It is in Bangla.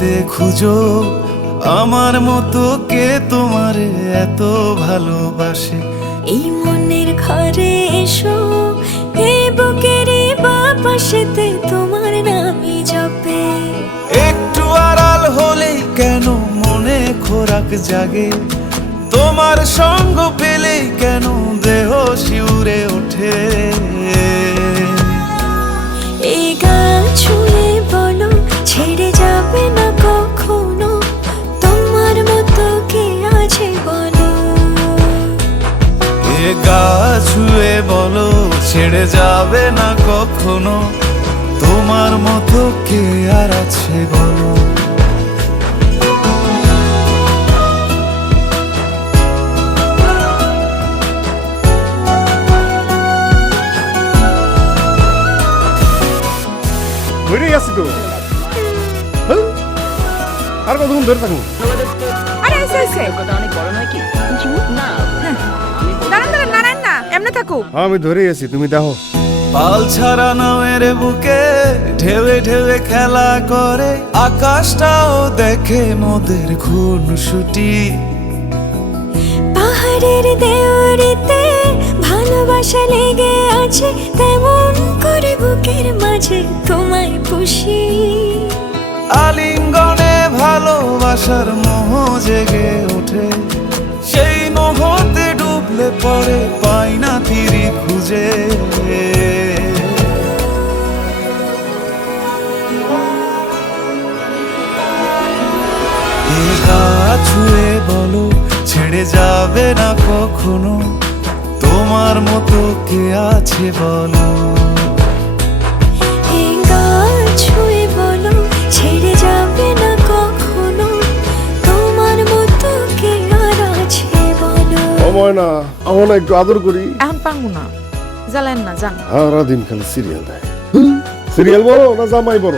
হতে খুঁজো আমার মতো কে তোমারে এত ভালোবাসে। এই মনের ঘরে এসো, এই বুকেরই বাপাশেতে তোমার নামই জপে। একটু আড়াল হলেই কেন মনে খোরাক জাগে, তোমার সঙ্গ পেলেই কেন দেহ শিউরে ওঠে। এই গান ছুঁয়ে বলো ছেড়ে যাবে না কখনো, তোমার মতো কে আছে বলো। এ গা ছুঁয়ে বলো ছেড়ে যাবে না কখনো, তোমার মতো কে আর আছে বলো। ধরেই আছি তো। হ্যাঁ? আর কতক্ষণ ধরে থাকুন? আরে এসে এসে অনেক বড় নয় কি না দাঁড়ান দাঁড়ান নারায়ণ না এমনি থাকো। হ্যাঁ, আমি ধরেই আছি, তুমি দেখো। পাল ছাড়া নামের বুকে ঢেউে ঢেউে খেলা করে, আকাশটাও দেখে মোদের খুনসুটি। পাহাড়ের দেওয়ারিতে ভালোবাসা লেগে আছে, তেমন করে বুকের মাঝে তোমায় পুষি। আলিঙ্গনে ভালোবাসার মোহ জেগে ওঠে, সেই মোহতে ডুবলে পরে পাই না তীরে খুঁজে। এ গা ছুঁয়ে বলো ছেড়ে যাবে না কখনো, তোমার মতো কে আছে বলো। এই গান ছুঁয়ে বলো ছেড়ে যাবে না কখনো, তোমার মতো কে আর আছে বলো। সময় না, আমার না একটু আদর করি। এখন পাঙ্গু না, জ্বালেন না যান। সারাদিন খালি সিরিয়াল দেয়। সিরিয়াল বড় না জামাই বড়?